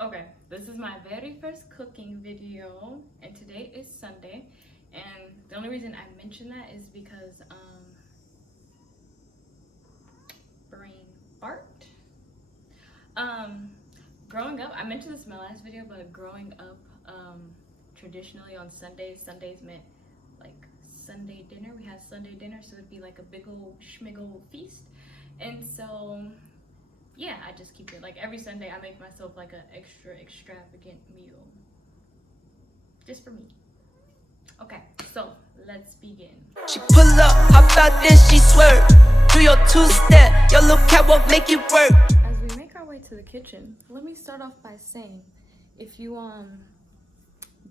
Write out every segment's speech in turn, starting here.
Okay, this is my very first cooking video, and today is Sunday. And the only reason I mention that is because brain fart. Growing up, I mentioned this in my last video, but growing up, traditionally on Sundays meant like Sunday dinner. We had Sunday dinner, so it'd be like a big old schmiggle feast. And so yeah, I just keep it like every Sunday I make myself like an extra extravagant meal just for me. Okay, so let's begin. She pull up, hop out, then she swerve. Do your two-step, your little catwalk make it work. As we make our way to the kitchen, let me start off by saying, if you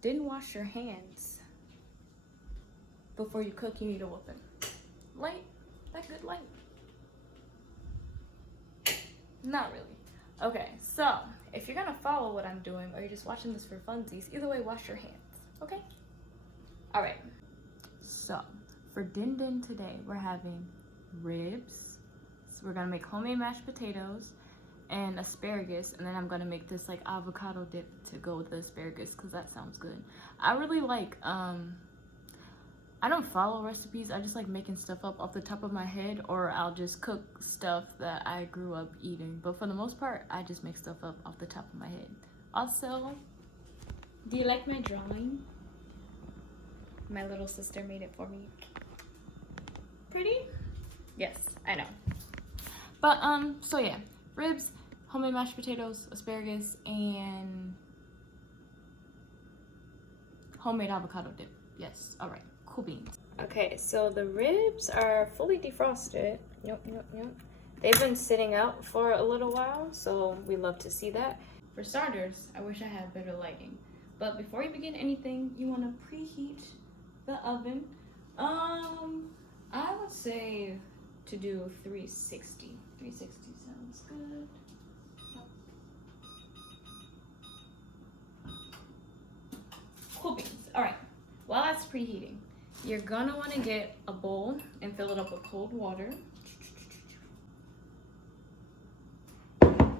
didn't wash your hands before you cook, you need a whooping. Light, that good light. Not really. Okay, so if you're gonna follow what I'm doing or you're just watching this for funsies, either way, wash your hands, okay? All right, so for din din today, we're having ribs. So we're gonna make homemade mashed potatoes and asparagus, and then I'm gonna make this like avocado dip to go with the asparagus because that sounds good. I really like, I don't follow recipes. I just like making stuff up off the top of my head, or I'll just cook stuff that I grew up eating. But for the most part, I just make stuff up off the top of my head. Also, do you like my drawing? My little sister made it for me. Pretty? Yes, I know. But so yeah, ribs, homemade mashed potatoes, asparagus, and homemade avocado dip. Yes, all right. Cool beans. Okay, so the ribs are fully defrosted. Yep. They've been sitting out for a little while, so we love to see that. For starters, I wish I had better lighting. But before you begin anything, you want to preheat the oven. I would say to do 360. 360 sounds good. Cool beans. All right. While that's preheating, you're gonna want to get a bowl and fill it up with cold water.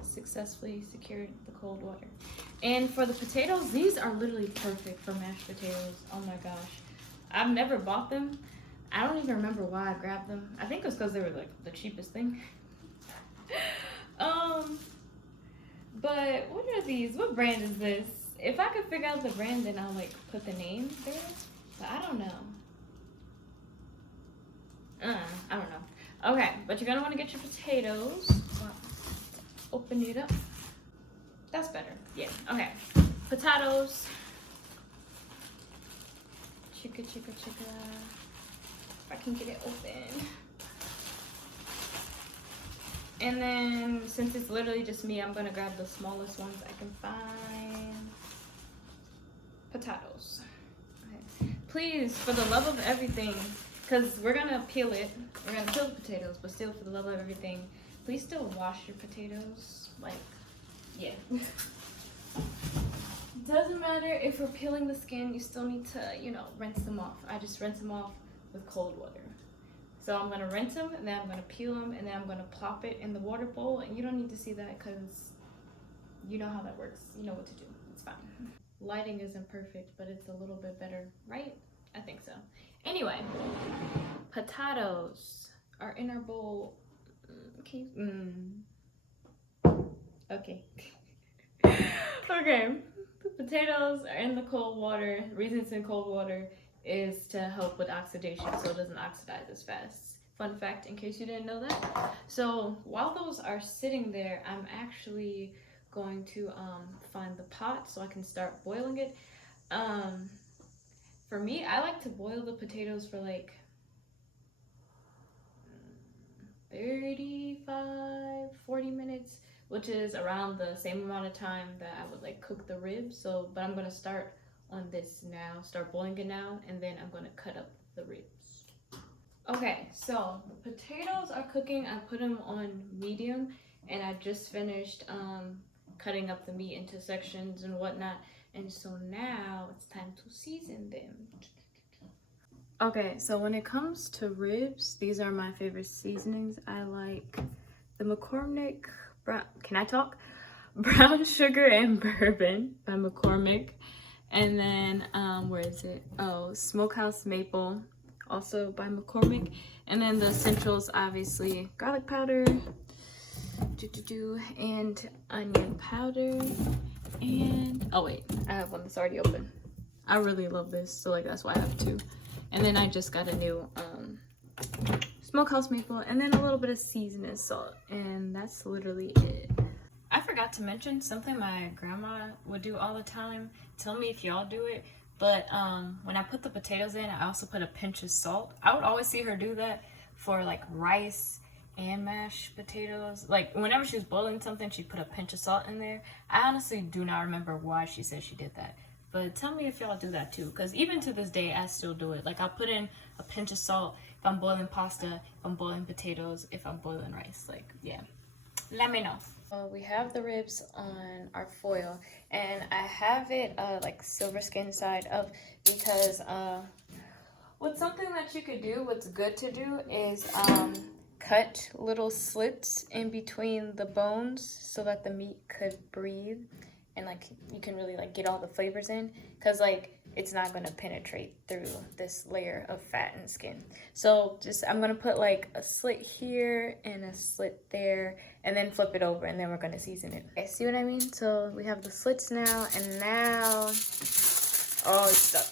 Successfully secured the cold water. And for the potatoes, these are literally perfect for mashed potatoes. Oh my gosh. I've never bought them. I don't even remember why I grabbed them. I think it was because they were like the cheapest thing. But what are these? What brand is this? If I could figure out the brand, then I'll like put the name there. But I don't know. I don't know. Okay, but you're gonna want to get your potatoes. Open it up. That's better. Yeah. Okay. Potatoes. Chicka. If I can get it open. And then, since it's literally just me, I'm gonna grab the smallest ones I can find. Potatoes. Okay. Please, for the love of everything, because we're gonna peel it. We're gonna peel the potatoes, but still, for the love of everything, please still wash your potatoes. Like, yeah. Doesn't matter if we're peeling the skin, you still need to, rinse them off. I just rinse them off with cold water. So I'm gonna rinse them, and then I'm gonna peel them, and then I'm gonna plop it in the water bowl. And you don't need to see that because you know how that works. You know what to do. It's fine. Lighting isn't perfect, but it's a little bit better, right? I think so. Anyway, potatoes are in our bowl. Okay. Okay. Okay. The potatoes are in the cold water. The reason it's in cold water is to help with oxidation so it doesn't oxidize as fast. Fun fact in case you didn't know that. So while those are sitting there, I'm actually going to find the pot so I can start boiling it. For me, I like to boil the potatoes for like 35-40 minutes, which is around the same amount of time that I would like cook the ribs. So, but I'm gonna start on this now, start boiling it now, and then I'm gonna cut up the ribs. Okay, so the potatoes are cooking. I put them on medium, and I just finished cutting up the meat into sections and whatnot. And so now it's time to season them. Okay, so when it comes to ribs, these are my favorite seasonings. I like the McCormick brown, can I talk? Brown Sugar and Bourbon by McCormick. And then, where is it? Oh, Smokehouse Maple, also by McCormick. And then the essentials, obviously, garlic powder, and onion powder. And, oh wait, I have one that's already open. I really love this, so like that's why I have two. And then I just got a new Smokehouse Maple, and then a little bit of seasoning salt. And that's literally it. I forgot to mention something my grandma would do all the time. Tell me if y'all do it. But when I put the potatoes in, I also put a pinch of salt. I would always see her do that for like rice and mashed potatoes. Like whenever she was boiling something, she'd put a pinch of salt in there. I honestly do not remember why she said she did that. But tell me if y'all do that too. Because even to this day, I still do it. Like I'll put in a pinch of salt if I'm boiling pasta, if I'm boiling potatoes, if I'm boiling rice. Like, yeah. Let me know. We have the ribs on our foil, and I have it like silver skin side up because what's something that you could do, what's good to do is cut little slits in between the bones so that the meat could breathe and like you can really like get all the flavors in, because like it's not going to penetrate through this layer of fat and skin. So just I'm going to put like a slit here and a slit there and then flip it over, and then we're going to season it. Okay, see what I mean? So we have the slits now, and now, oh, it's stuck.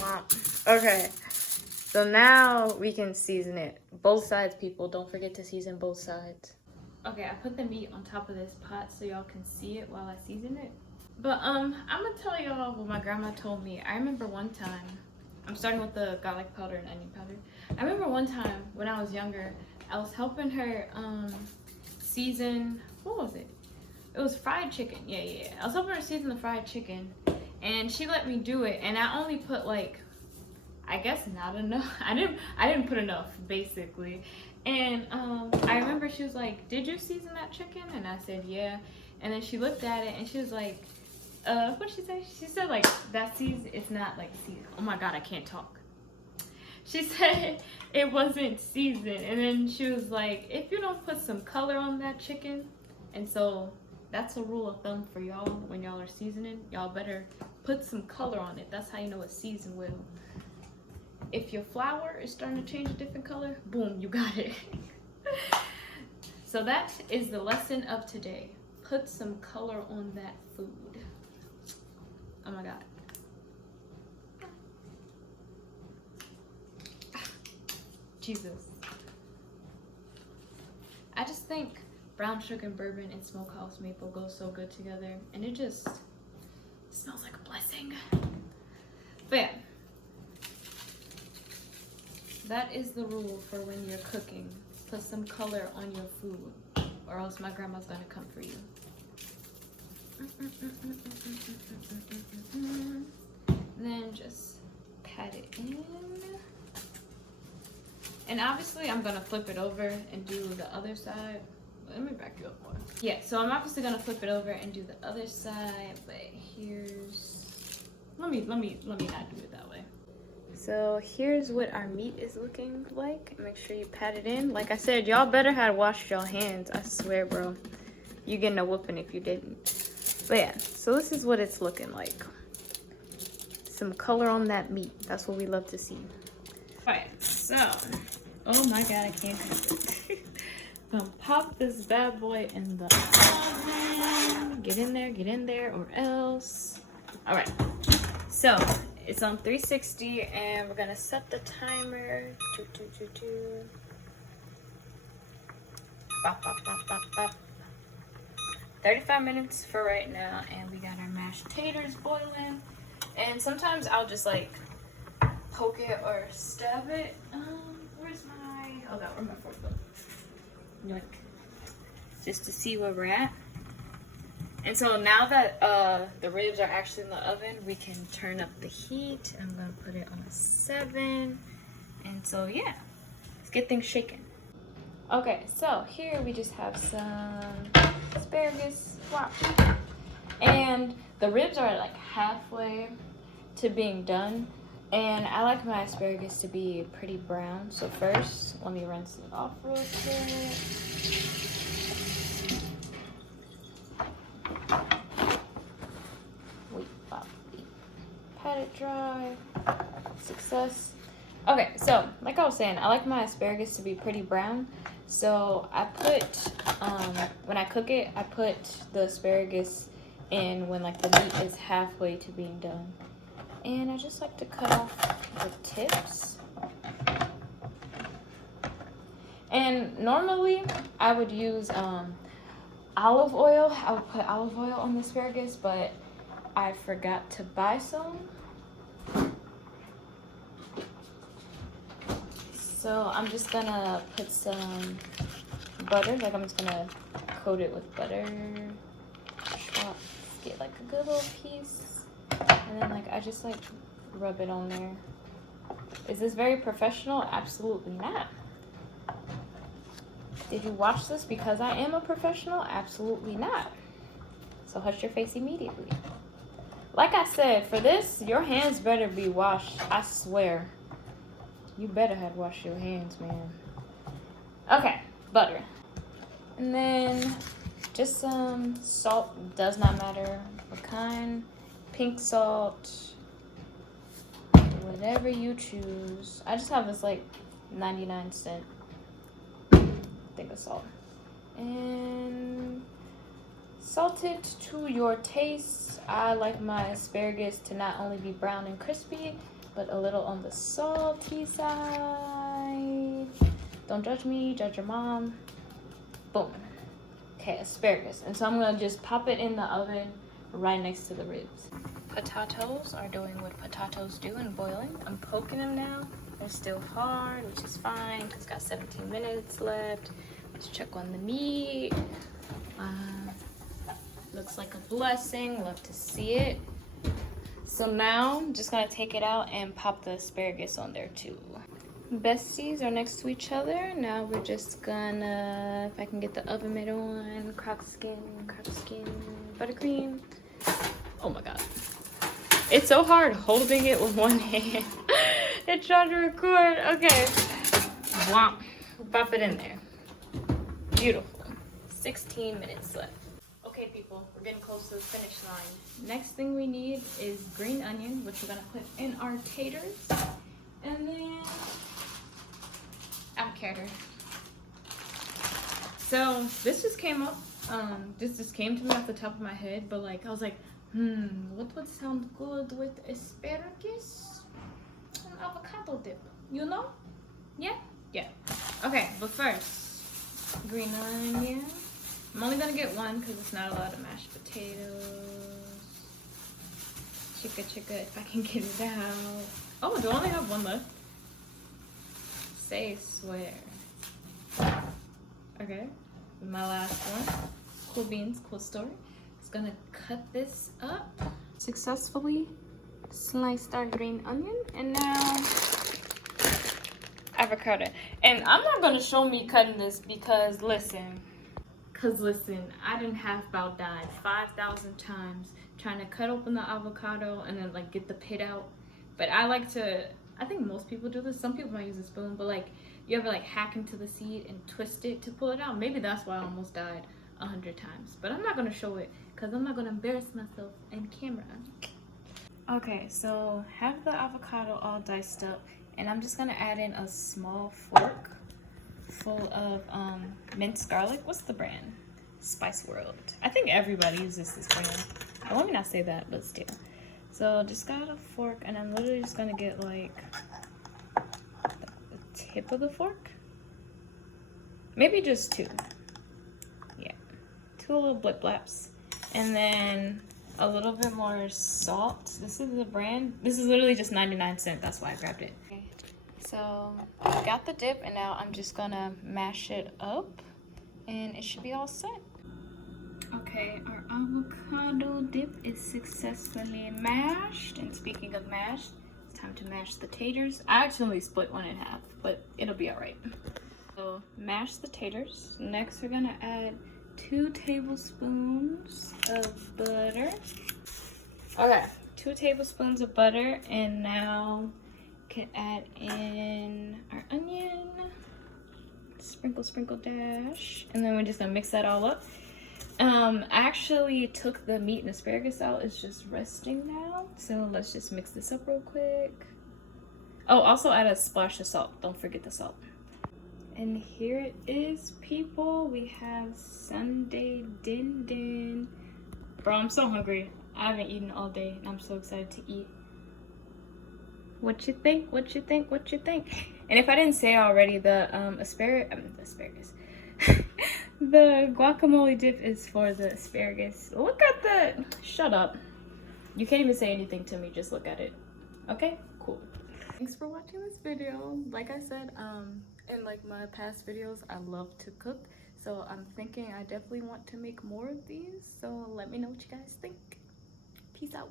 Wow. Okay, so now we can season it. Both sides, people, don't forget to season both sides. Okay, I put the meat on top of this pot so y'all can see it while I season it. But I'm gonna tell y'all what my grandma told me. I remember one time, I'm starting with the garlic powder and onion powder. I remember one time when I was younger, I was helping her season, what was it? It was fried chicken. Yeah. I was helping her season the fried chicken, and she let me do it, and I only put like, I guess not enough. I didn't put enough, basically. And I remember she was like, "Did you season that chicken?" And I said, "Yeah." And then she looked at it and she was like, what did she say? She said like, "That season, it's not like seasoned." Oh my God, I can't talk. She said it wasn't seasoned. And then she was like, "If you don't put some color on that chicken," and so that's a rule of thumb for y'all when y'all are seasoning. Y'all better put some color on it. That's how you know it's seasoned well. If your flour is starting to change a different color, boom, you got it. So that is the lesson of today. Put some color on that food. Oh my God. Jesus. I just think brown sugar and bourbon and smokehouse maple go so good together, and it just smells like a blessing. But yeah. That is the rule for when you're cooking. Put some color on your food, or else my grandma's gonna come for you. Then just pat it in. And obviously I'm gonna flip it over and do the other side. Let me back you up more. Yeah, so I'm obviously gonna flip it over and do the other side, but here's, let me not do it that way. So here's what our meat is looking like. Make sure you pat it in. Like I said, y'all better have washed your hands. I swear, bro. You getting a whooping if you didn't. But yeah, so this is what it's looking like. Some color on that meat. That's what we love to see. Alright, so, oh my God, I can't do it. Pop this bad boy in the oven. Get in there, or else. Alright, so it's on 360, and we're gonna set the timer. 35 minutes for right now, and we got our mashed taters boiling. And sometimes I'll just like poke it or stab it. Where's my, oh, that where's my fork? Like, just to see where we're at. And so now that the ribs are actually in the oven, we can turn up the heat. I'm gonna put it on a 7. And so yeah, let's get things shaking. Okay, so here we just have some asparagus. Wow. And the ribs are like halfway to being done. And I like my asparagus to be pretty brown. So first, let me rinse it off real quick. Pat it dry. Success. Okay, so like I was saying, I like my asparagus to be pretty brown. So I put, when I cook it, I put the asparagus in when like the meat is halfway to being done. And I just like to cut off the tips. And normally I would use olive oil. I would put olive oil on the asparagus, but I forgot to buy some. So I'm just gonna put some butter, like I'm just gonna coat it with butter. Get like a good little piece. And then like I just like rub it on there. Is this very professional? Absolutely not. Did you watch this because I am a professional? Absolutely not. So hush your face immediately. Like I said, for this, your hands better be washed. I swear. You better have washed your hands, man. Okay, butter. And then just some salt. Does not matter what kind. Pink salt. Whatever you choose. I just have this like 99-cent thing of salt. And salt it to your taste. I like my asparagus to not only be brown and crispy, but a little on the salty side. Don't judge me, judge your mom. Boom. Okay, asparagus. And so I'm gonna just pop it in the oven right next to the ribs. Potatoes are doing what potatoes do in boiling. I'm poking them now. They're still hard, which is fine because it's got 17 minutes left. Let's check on the meat. Looks like a blessing. Love to see it. So now I'm just gonna take it out and pop the asparagus on there too. Besties are next to each other. Now we're just gonna, if I can get the oven mitt on, crock skin, buttercream. Oh my god. It's so hard holding it with one hand. It's trying to record. Okay. Womp. Pop it in there. Beautiful. 16 minutes left. Okay, people, we're getting close to the finish line. Next thing we need is green onion, which we're gonna put in our taters. And then avocado. So this just came up. This just came to me off the top of my head, but like I was like, what would sound good with asparagus and avocado dip? You know? Yeah? Yeah. Okay, but first, green onion. I'm only gonna get one because it's not a lot of mashed potatoes. Chicka, if I can get it out. Oh, do I only have one left? Say swear. Okay, my last one. Cool beans, cool story. Just gonna cut this up. Successfully sliced our green onion, and now avocado. And I'm not gonna show me cutting this because listen, I didn't half about died 5,000 times trying to cut open the avocado and then like get the pit out. But I like to, I think most people do this. Some people might use a spoon, but like you ever like hack into the seed and twist it to pull it out? Maybe that's why I almost died 100 times. But I'm not gonna show it because I'm not gonna embarrass myself in camera. Okay, so have the avocado all diced up, and I'm just gonna add in a small fork full of minced garlic. What's the brand? Spice World. I think everybody uses this brand. Well, let me not say that, but still. So just got a fork, and I'm literally just gonna get like the tip of the fork. Maybe just two. Yeah, two little blip blaps, and then a little bit more salt. This is the brand. This is literally just 99¢. That's why I grabbed it. Okay. So I got the dip, and now I'm just gonna mash it up, and it should be all set. Okay, our avocado dip is successfully mashed. And speaking of mashed, it's time to mash the taters. I actually split one in half, but it'll be all right. So mash the taters. Next, we're gonna add 2 tablespoons of butter. Okay, 2 tablespoons of butter, and now we can add in our onion. Sprinkle, sprinkle, dash. And then we're just gonna mix that all up. I actually took the meat and asparagus out. It's just resting now. So let's just mix this up real quick. Oh, also add a splash of salt. Don't forget the salt. And here it is, people. We have Sunday din din. Bro, I'm so hungry. I haven't eaten all day and I'm so excited to eat. What you think? What you think? What you think? And if I didn't say already, the asparagus. The guacamole dip is for the asparagus. Look at the... Shut up. You can't even say anything to me. Just look at it. Okay? Cool. Thanks for watching this video. Like I said, in like my past videos, I love to cook. So I'm thinking I definitely want to make more of these. So let me know what you guys think. Peace out.